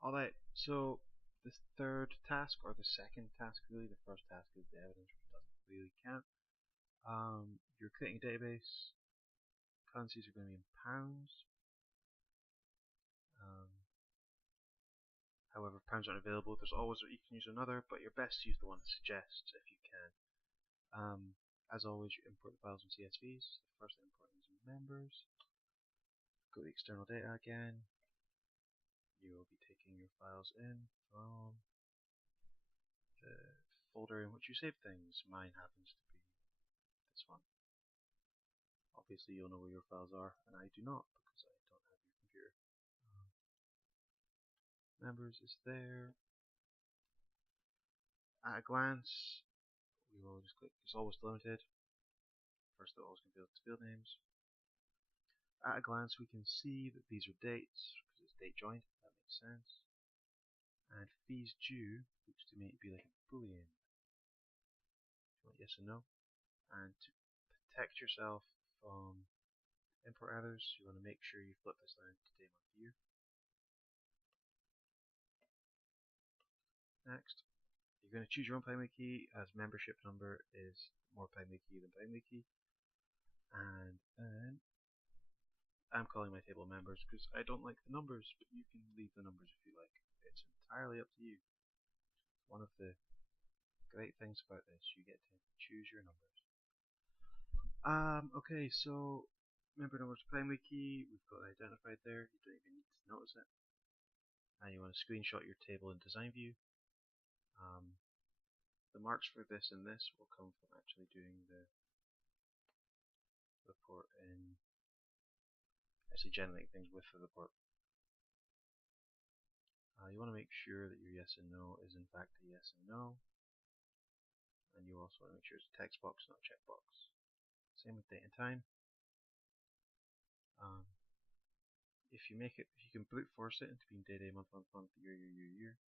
Alright, so the third task, or the second task really, the first task is the evidence, which doesn't really count. You're creating a database. Currencies are going to be in pounds. However, pounds aren't available. There's always, you can use another, but you're best to use the one it suggests if you can. As always, you import the files in CSVs. The first import is members. Go to the external data again. You will be taking your files in from the folder in which you save things. Mine happens to be this one. Obviously you'll know where your files are, and I do not because I don't have your computer. Members is there. At a glance, we will just click it's always limited. First they're always going to be field names. At a glance we can see that these are dates, because it's date joined, that makes sense. And fees due looks to me to be like a boolean. You want yes and no. And to protect yourself from import errors, you want to make sure you flip this down to day, month, year. Next, you're going to choose your own primary key, as membership number is more primary key than primary key. And then I'm calling my table members because I don't like the numbers, but you can leave the numbers if you like. It's entirely up to you. One of the great things about this, you get to choose your numbers. Okay, so member numbers primary key, we've got it identified there, you don't even need to notice it. And you want to screenshot your table in design view. The marks for this and this will come from actually doing the report in actually generating things with the report. You want to make sure that your yes and no is in fact a yes and no, and you also want to make sure it's a text box, not a checkbox. Same with date and time. If you can brute force it into being day, month, year, year.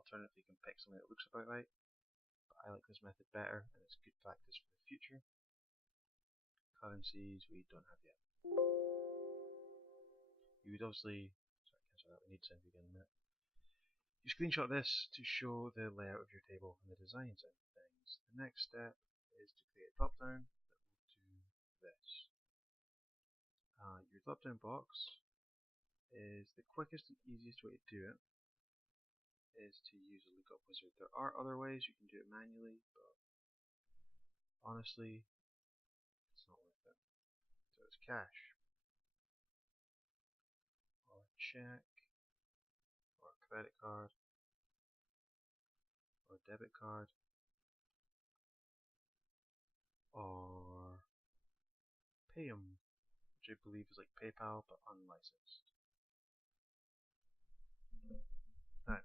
Alternatively, you can pick something that looks about right, but I like this method better, and it's good practice for the future. Currencies we don't have yet. You would obviously, sorry, cancel that. We need to send you again in a minute. You screenshot this to show the layout of your table and the designs and things. The next step is to create a drop down that will do this. Your drop down box is the quickest and easiest way to do it is to use a lookup wizard. There are other ways you can do it manually, but honestly, it's not worth it. So it's cash, or check, or credit card, or debit card, or Pay'em, which I believe is like PayPal but unlicensed. Now,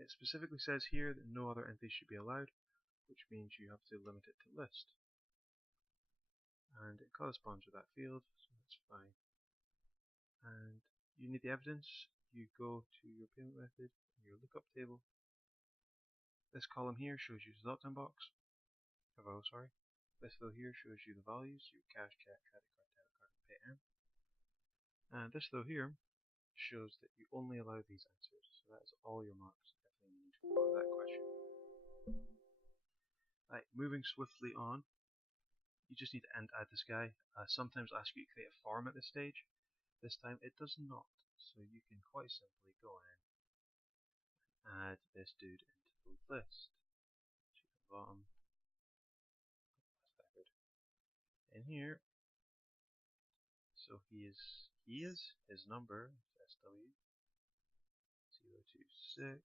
it specifically says here that no other entries should be allowed, which means you have to limit it to list. And it corresponds with that field, so that's fine. And you need the evidence, you go to your payment method, your lookup table. This column here shows you the drop-down box. Sorry. This row here shows you the values, your cash, check, credit card, debit card, and Pay'em. And this row here shows that you only allow these answers. So that is all your marks, everything you need for that question. Right, moving swiftly on. You just need to add this guy. Sometimes ask you to create a form at this stage. This time it does not, so you can quite simply go in and add this dude into the list. To the bottom. In here. So his number is SW026.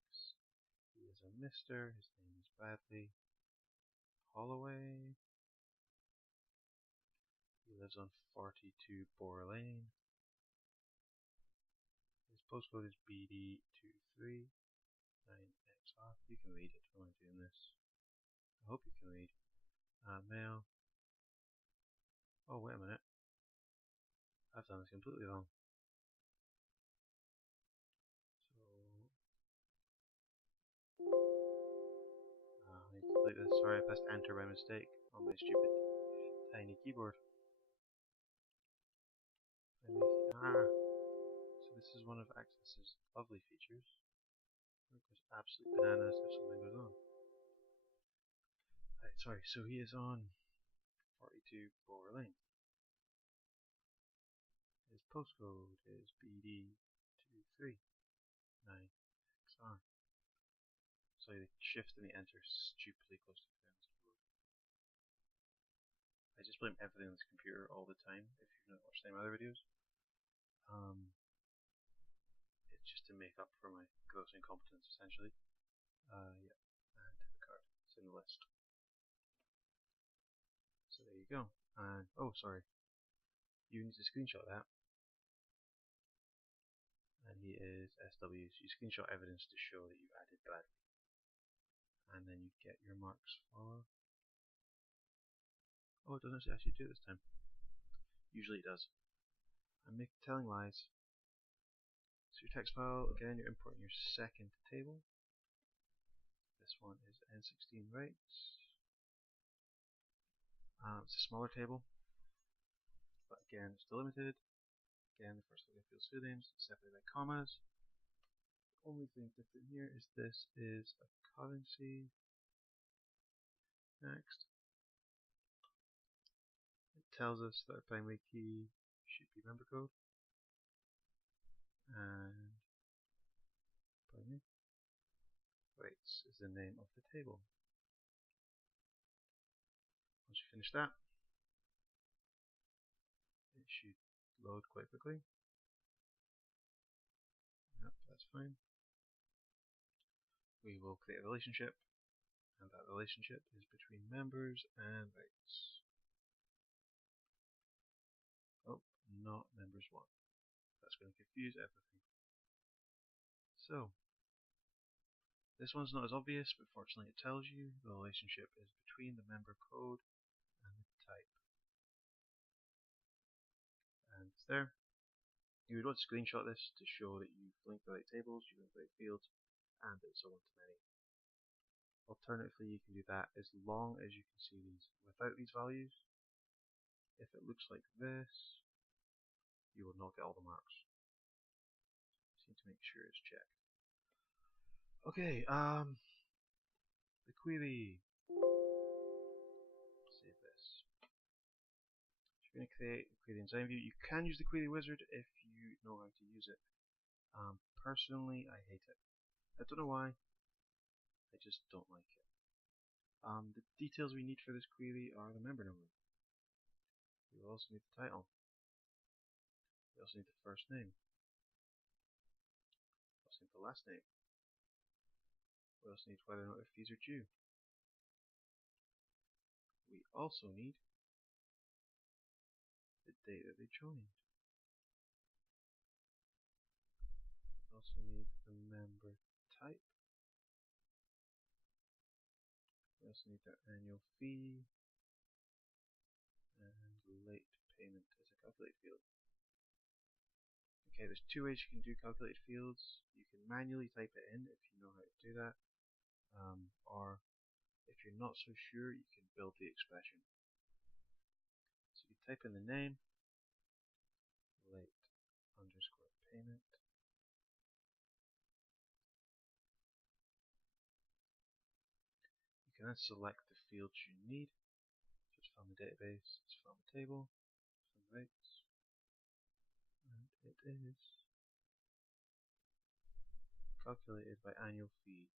He is a Mr. His name is Bradley Holloway. He lives on 42 Boar Lane. His postcode is BD239XR. You can read it while I'm doing this. I hope you can read. Male. Oh, wait a minute. I've done this completely wrong. So, I need to delete this. Sorry, I pressed enter by mistake on my stupid tiny keyboard. So this This is one of Access's lovely features. It goes absolute bananas if something goes on. Right, sorry, so he is on 42 Bower Lane. His postcode is BD239XR. So the shift and the enter stupidly close to the keyboard. I just blame everything on this computer all the time. If you've not watched any of my other videos, it's just to make up for my gross incompetence, essentially. Yeah, and the card. It's in the list. So there you go. And oh, sorry, you need to screenshot that. And he is SW, so you screenshot evidence to show that you added badly. And then you get your marks for. Oh, it doesn't actually do it this time. Usually it does. I'm telling lies. So your text file, again, you're importing your second table. This one is N16 rights. It's a smaller table, but again, it's delimited. Again, the first Lookup Fields pseudonyms separated by commas. The only thing different here is this is a currency. Next. It tells us that our primary key should be member code. And rights is the name of the table. Once you finish that, it should load quite quickly. Yep, that's fine. We will create a relationship, and that relationship is between members and rights. Oh, not members 1. That's going to confuse everything. So, this one's not as obvious, but fortunately it tells you the relationship is between the member code and the type. And it's there. You would want to screenshot this to show that you've linked the right tables, you've linked the right fields, and it's a one-to-many. Alternatively, you can do that as long as you can see these without these values. If it looks like this, you will not get all the marks. Just need to make sure it's checked. Okay, the query. Save this. If you're going to create a query in DesignView, you can use the query wizard if you know how to use it. Personally, I hate it. I don't know why. I just don't like it. The details we need for this query are the member number. We will also need the title. We also need the first name. We also need the last name. We also need whether or not their fees are due. We also need the date that they joined. We also need the member type. We also need their annual fee and late payment as a calculate field. Okay, there's two ways you can do calculate fields. You can manually type it in if you know how to do that, or if you're not so sure, you can build the expression. So you type in the name, late underscore payment. You can then select the fields you need. So it's from the database, it's from the table, from rates, and it is calculated by annual fee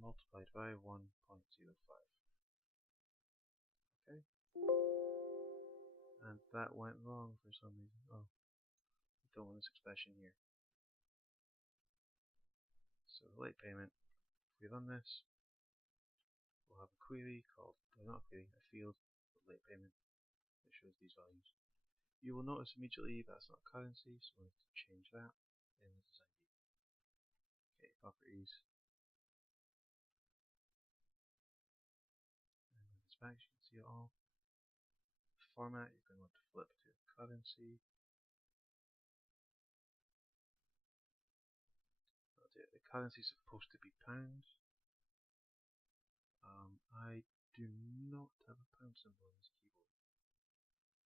multiplied by 1.05. Okay, and that went wrong for some reason. Oh, we don't want this expression here. So late payment, if we run this, we'll have a query called, not a query, a field called late payment that shows these values. You will notice immediately that's not currency, so we'll have to change that in the design view. Okay, properties. And when it's back, you can see it all. Format, you're going to want to flip to currency. That's it. The currency is supposed to be pounds. I do not have a pound symbol on this keyboard,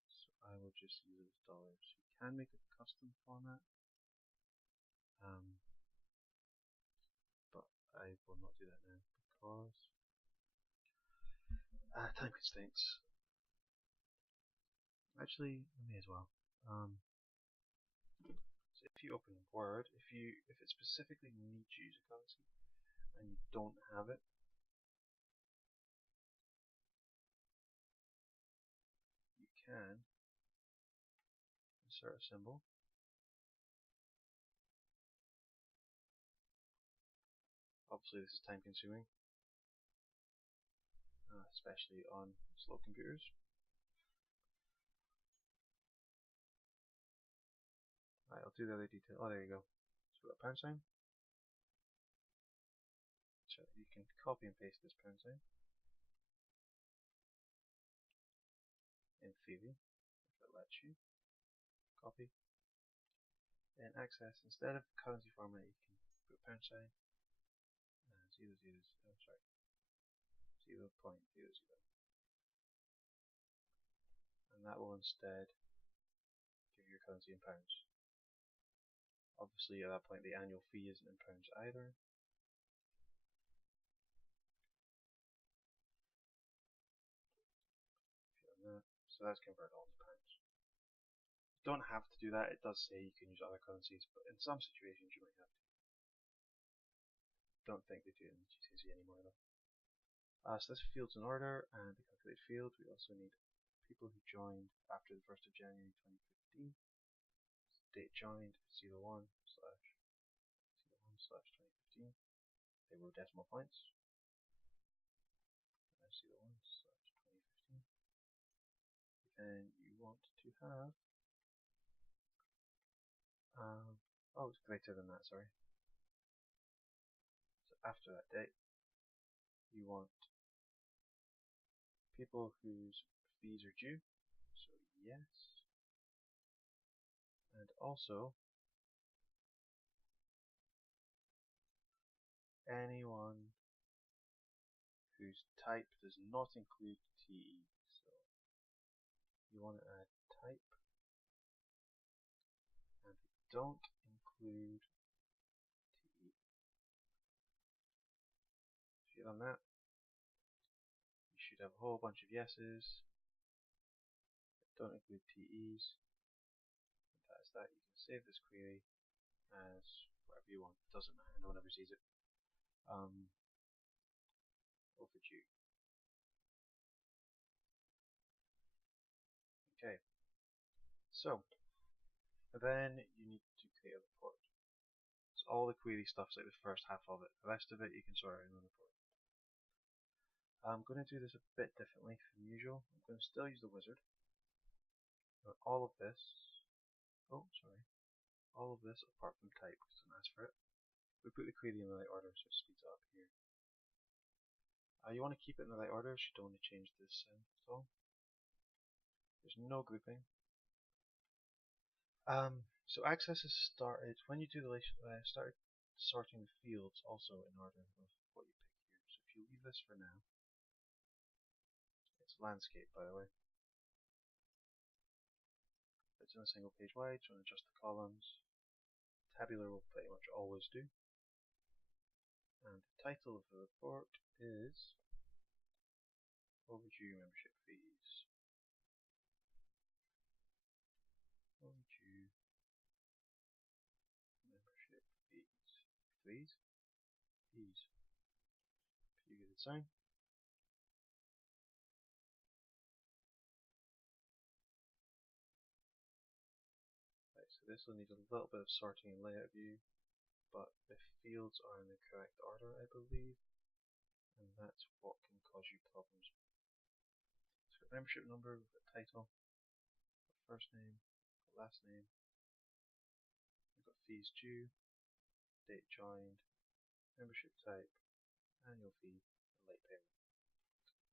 so I will just use it as dollars. You can make a custom format, but I will not do that now because time constraints. Actually, I may as well. So if you open Word, if it specifically needs you to use a currency and you don't have it, you can insert a symbol. Obviously, this is time consuming, especially on slow computers. Right, I'll do the other detail. Oh, there you go. So we've got pound sign. So you can copy and paste this pound sign in theory, if it lets you. Copy. In Access, instead of currency format, you can put pound sign and 0.00, and that will instead give you your currency in pounds. Obviously, at that point, the annual fee isn't in pounds either. So that's converted all to pounds. You don't have to do that. It does say you can use other currencies, but in some situations you might have to. Don't think they do it in GCSE anymore though. So this field's in order, and the calculate field. We also need people who joined after the 1st of January 2015. Date joined 01/01/2015. They were decimal points. 01/2015. And you want to have oh, it's greater than that, sorry. So after that date, you want people whose fees are due, so yes. And also anyone whose type does not include TE. So you want to add type, and don't include TE. If you've done that, you should have a whole bunch of yeses that don't include TEs. And that's that. You can save this query as whatever you want. It doesn't matter. No one ever sees it. Overdue. Okay. So then you need to create a report. So all the query stuff's like the first half of it. The rest of it you can sort out in the report. I'm going to do this a bit differently from usual. I'm going to still use the wizard. But all of this, all of this apart from type, because it doesn't ask for it. We put the query in the right order, so it speeds it up here. You want to keep it in the right order, so you don't want to change this sound at all. There's no grouping. So Access has started, when you do the started sorting the fields also in order of what you pick here. So if you leave this for now, it's landscape by the way. It's in a single page wide, so adjust the columns. Tabular will pretty much always do. And the title of the report is Overdue Membership Fees. Overdue Membership Fees. Fees? Fees. You get the sign. Right, so this will need a little bit of sorting and layout view, but the fields are in the correct order, I believe, and that's what can cause you problems. So we've got membership number, we've got title, we've got first name, we've got last name, we've got fees due, date joined, membership type, annual fee, and late payment.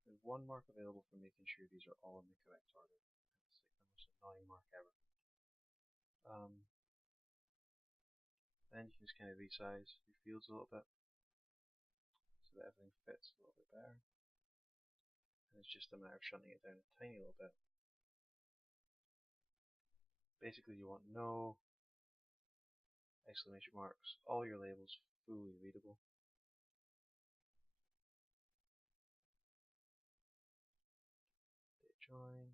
There's one mark available for making sure these are all in the correct order. It's like the most annoying mark ever. Then you can just kind of resize your fields a little bit so that everything fits a little bit better. And it's just a matter of shunting it down a tiny little bit basically you want no exclamation marks, all your labels fully readable. Date joined.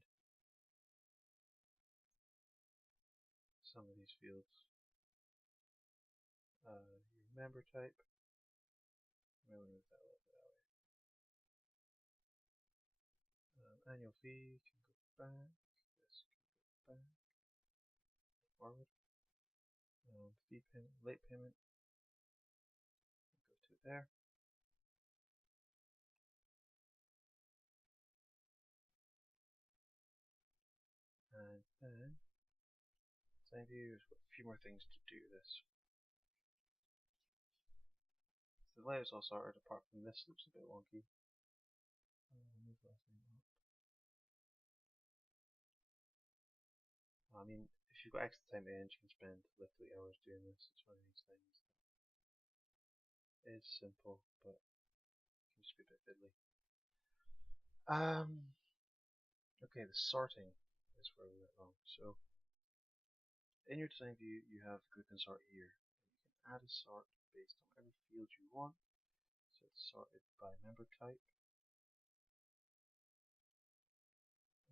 Some of these fields. Your member type. We'll move that way. Annual fee can go back. This can go back. Forward. Fee payment, late payment. Go to there. And then time view is a few more things to do this. The layout's all sorted apart from this looks a bit wonky. Move last name up. I mean, if you've got extra time to end, you can spend literally hours doing this. It's one of these things that is simple, but can just be a bit fiddly. Okay, the sorting is where we went wrong. So, in your design view, you have group and sort here. And you can add a sort based on every field you want. So it's sorted by member type.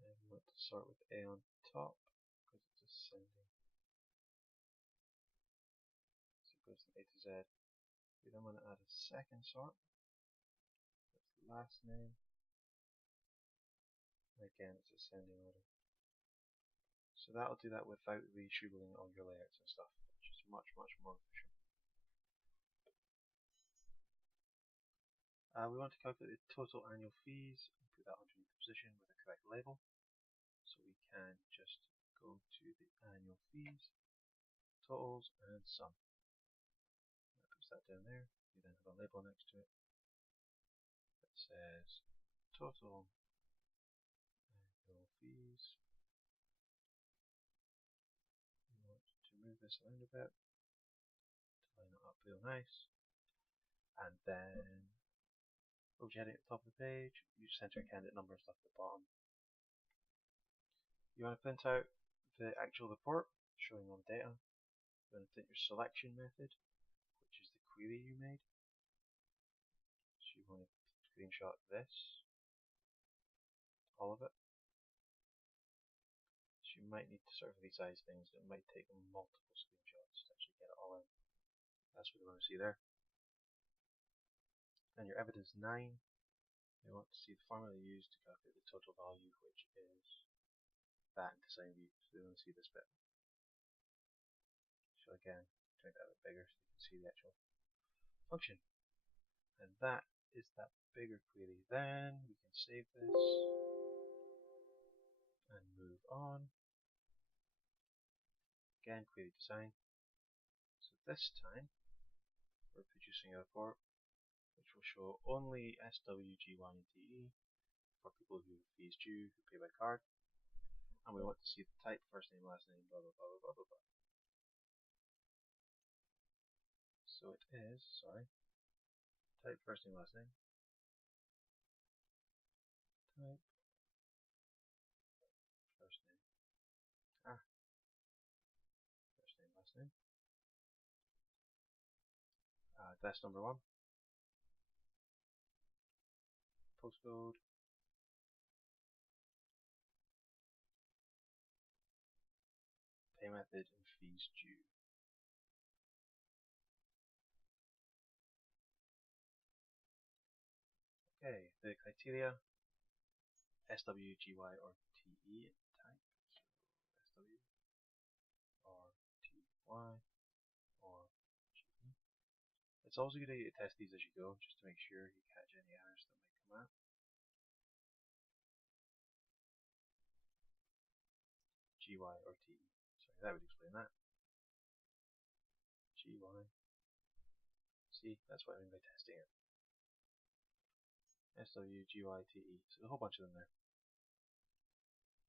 And we want to sort with A on top because it's ascending. So it goes from A to Z. We then want to add a second sort. That's the last name. And again, it's ascending order. So that'll do that without reshuffling all your layouts and stuff, which is much more efficient. We want to calculate the total annual fees and put that underneath the position with the correct label. So we can just go to the annual fees, totals, and sum. That puts that down there. We then have a label next to it that says total annual fees. We want to move this around a bit to line it up real nice. And then over heading at the top of the page, you just enter a candidate number and stuff at the bottom. You want to print out the actual report showing all the data. You want to print your selection method, which is the query you made. So you want to screenshot this, all of it. So you might need to sort of resize things. It might take multiple screenshots to actually get it all in. That's what you want to see there. And your evidence 9, you want to see the formula used to calculate the total value, which is that in design view. So you want to see this bit. So again, turn it a bit bigger so you can see the actual function. And that is that bigger query. Then we can save this and move on. Again, query design. So this time we're producing a report which will show only SW, GY, and TE for people who have fees due, who pay by card. And we want to see the type, first name, last name, blah blah blah blah blah blah. So it is, type, first name, last name, type, first name, first name, last name, desk number 1, postcode, pay method, and fees due. Okay, the criteria, SW, GY, or TE type, so SW, or TY, or GE. It's also a good idea to test these as you go, just to make sure you catch any errors that might come out. GY or TE, sorry, that would explain that. GY, see, that's what I mean by testing it. SW, GY, TE, so a whole bunch of them there.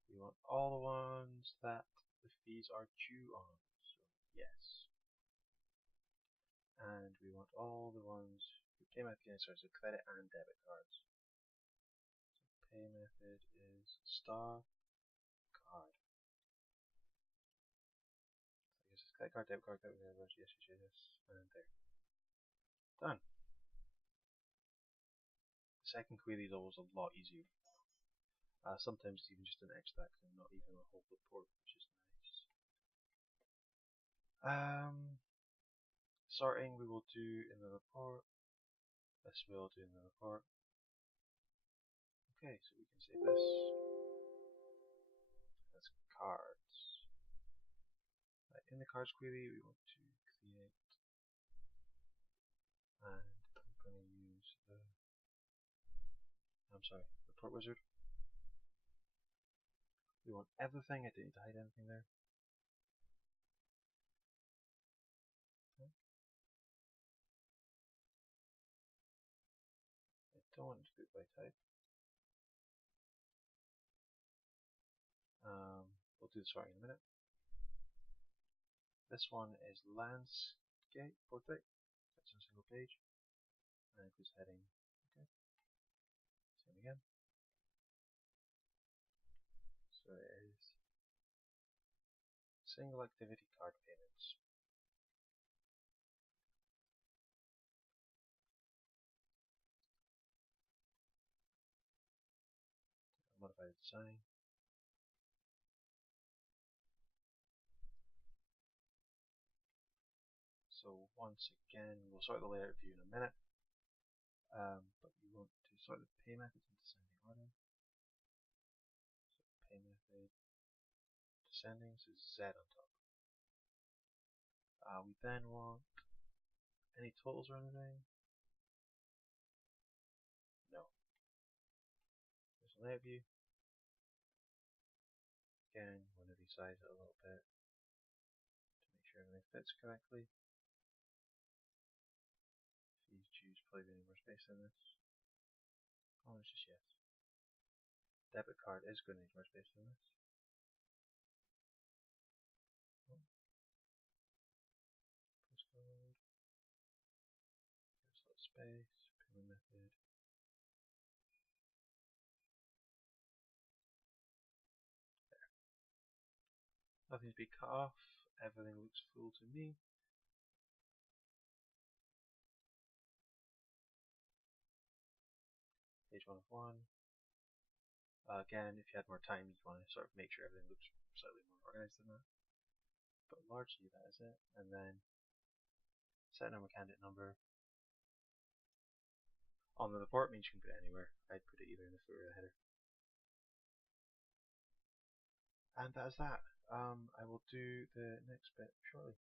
We want all the ones that the fees are due on, so yes. And we want all the ones who pay method starts with credit and debit cards. So pay method is star card. credit card, debit card, yes, and there. Done. The second query is always a lot easier. Sometimes it's even just an extract and not even a whole report, which is nice. Sorting we will do in the report. This we'll do in the report. Okay, so we can save this. That's cards. Right, in the cards query we want to create, and I'm going to use the report wizard. We want everything. I didn't need to hide anything there. Okay. I don't want to group by type. We'll do the sorting in a minute. This one is landscape portrait. That's on a single page. And it includes heading. Okay. Same again. So it is single activity card payments. Modify the design. So once again, we'll sort the layout view in a minute. But you want to sort the pay methods in descending order. So pay method descending, so Z on top. We then want any totals or anything. No. There's a layout view. Again, you want to resize it a little bit to make sure everything fits correctly. Please choose play any more space in this. Oh, it's just yes. Debit card is going to need more space than this. Oh. Postcode. Gives a little space. Payment method. There. Nothing to be cut off. Everything looks full to me. Page 1 of 1. Again, if you had more time, you'd want to sort of make sure everything looks slightly more organized than that. But largely that is it. And then set number candidate number. On the report means you can put it anywhere. I'd put it either in the footer or the header. And that is that. I will do the next bit shortly.